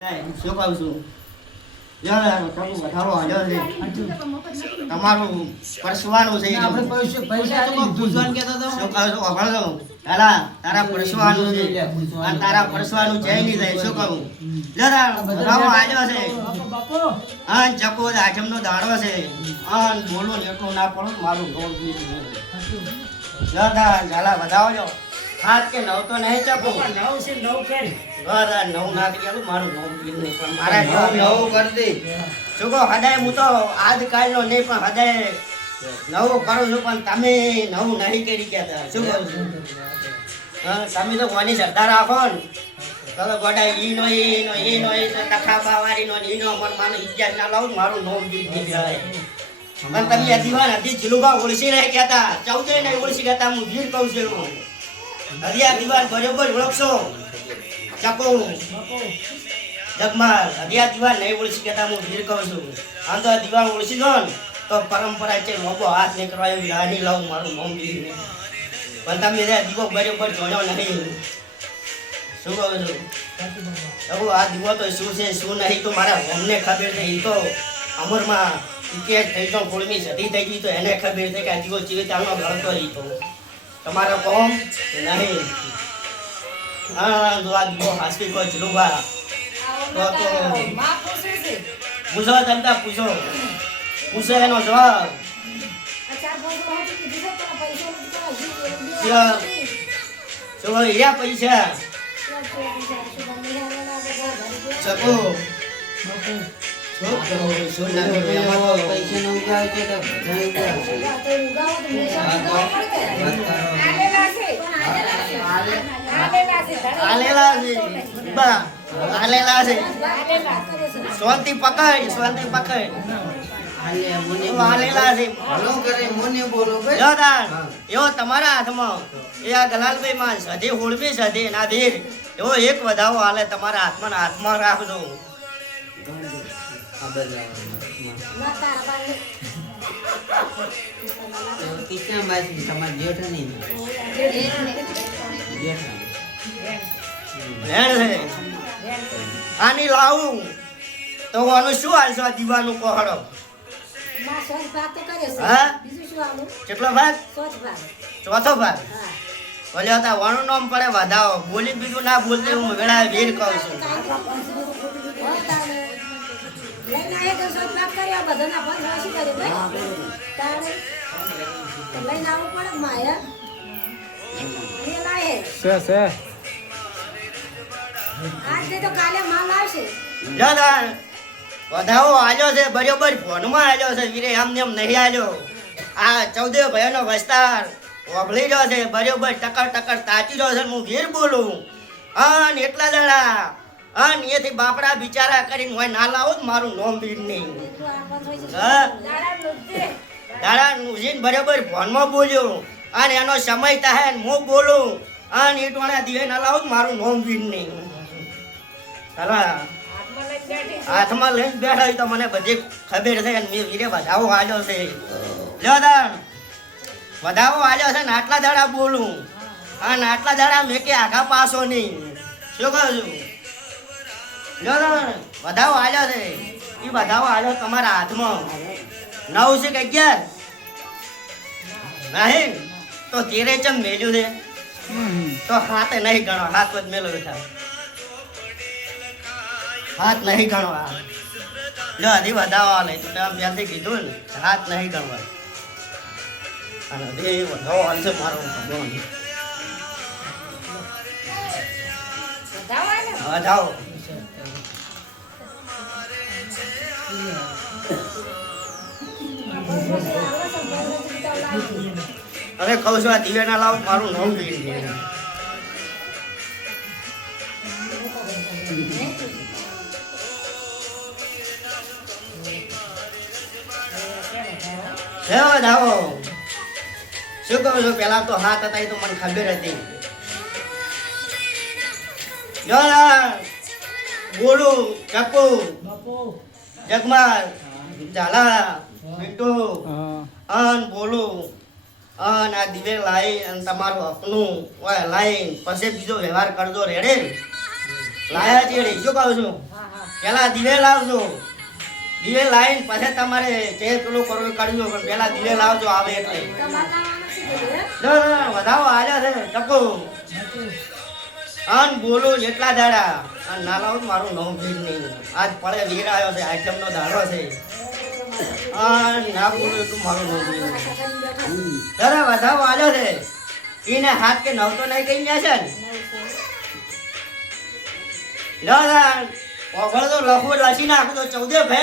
શું કહું છું તમારું પરસવાનું છે તારા પરસવાનું છે અને તારા પરસવાનું જઈ નહીં થાય શું કહું આવ્યો છે અને ચકો આઠમ નો દાડો છે અને બોલું એટલું ના પડું મારું ઝાલા વધાવજો હાથ કે નવ તો નહીં ચકો નવ છે નવ કરી નવ નાખી ગયેલું મારું નવ નહીં પણ મારા નવ કરી દે શું કહો હદાય હું તો આજકાલનો નહીં પણ હદાય નવું કરું છું પણ તમે નવું નહીં કરી ગયા શું કહું છું તમે તો કોની શ્રદ્ધા રાખો ને તો ગોડા ઈનો ઈનો ઈનો એ તખાબા વાળીનો ઈનો પણ માનો ઇજ્જત ના લાવું મારું નવ દીધી જાય અને તમે દીવાન હતી જીલુબા ઓળસી રહી ગયા હતા 14 નહીં ઓળસી ગયા હતા હું વીર કહું છું હરિયા દીવાન બરોબર ઓળખશો ચકો જગમાલ હરિયા દીવાન નહીં ઓળખી કહેતા હું વીર કહું છું આમ તો દીવાન ઓળખી દો ને તો પરંપરા છે લોબો હાથ નહીં કરવા એવી રાની લાવું મારું મોમ દીધી પણ તમે દીવો બરોબર જોડ્યો નહીં શું કહું છું હવે આ દીવો તો શું છે શું નહીં તો મારા અમને ખબર છે એ તો અમરમાં ક્રિકેટ થઈ તો ગોળમી સદી થઈ ગઈ તો એને ખબર છે કે આ દીવો ચીવે ચાલનો ગળતો રહી તો તમારો કોમ નહીં હા તો આ દીવો હાસકી કોઈ ચલુબા તો પૂછો તમતા પૂછો એનો જવાબ શું હીરા પૈસા ચકો શાંતિ પકડ એવો તમારા હાથમાં એ આ ગલાલભાઈ માં સધી હોળવી સધી ના ધીર એવો એક વધાવો હાલે તમારા હાથમાં રાખજો આની લાવું તો આનું શું હાલશો આ દીવાનું કોહડો કેટલો ભાગ ચોથો ભાગ બોલે હતા વાણું નામ પડે વધાવો બોલી બીજું ના બોલતે હું વેળા વીર કહું છું વધાવો આલ્યો છે બરોબર ફોનમાં આલ્યો છે વીરે આમને એમ નહીં આલ્યો આ 14 ભાઈનો વિસ્તાર ઓગળી રહ્યો છે બરોબર ટકર તાચી રહ્યો છે હું વીર બોલું અને એટલા દડા અને એથી બાપડા બિચારા કરીને હોય ના લાવો મારું નોમ વીર નહીં દાડા નુજીન બરોબર ફોનમાં બોલ્યો અને એનો સમય થાય ને હું બોલું અને ઈટવાણા દીવે ના લાવો મારું નોમ વીર નહીં હાથમાં લઈને બેઠા હોય તો મને બધી ખબર છે મેં વીરે વધાવો આલ્યો છે વધાવો આલ્યો છે ને આટલા દાડા બોલું અને આટલા દાડા મેં કે આઘા પાસો નહીં શું કહું છું વધાવો આલ્યો છે એ વધાવો આલ્યો તમારા હાથમાં 9 છે કે 11 નહીં તો 13 ચમ મેલ્યું છે તો હાથે નહીં ગણો હાથ જ મેલો બેઠા હાથ નહીં ગણવા જો હજી વધાવવા લઈ તો ત્યાંથી કીધું ને હાથ નહીં ગણવા અને હજી વધાવો હાલશે મારો વધાવો હવે કહું છું આ દિવે ના લાવ મારું નામ જોઈ વધાવો શું કહું છું પેલા તો હાથ હતા એ તો મને ખબર હતી બોલું ચપ્પુ જગમાલ ઝાલા મીઠો અન બોલું અન આ દિવે લાઈ અને તમારું આપનું લાઈ પછી બીજો વ્યવહાર કરજો રેડે લાયા ચેડે શું કહું છું પેલા દિવે લાવજો, દિવે લાવીને પછી તમારે જે પેલું કરવું કાઢજો, પણ પેલા દિવે લાવજો આવે એટલે. વધાવો હાલ્યા છે ચકો અન બોલો એટલા દાડા અને ના લાવું મારું નવું ભીડ નહીં. આજ પડે વીર આવ્યો છે, આઈટમ નો દાડો છે. ના બોલું એટલું મારું નવું ભીડ નહીં. દાદા વધાવો હાલ્યો છે એને હાથ કે નવ તો નહીં કઈ ગયા છે ને. દાદા ઓગળ તો લખો લસી નાખું તો 14 ભેં